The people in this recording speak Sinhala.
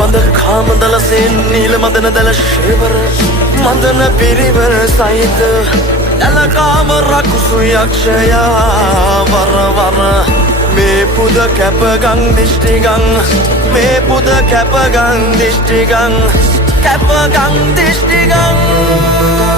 වඳ කාමදලසෙන් නීල මදන දල ශේවර මදන පිරිවර සහිත දලකාම රකුසු යක්ෂයා වරවර මේ පුද කැපගං දිෂ්ටිගං මේ පුද කැපගං දිෂ්ටිගං කැපගං දිෂ්ටිගං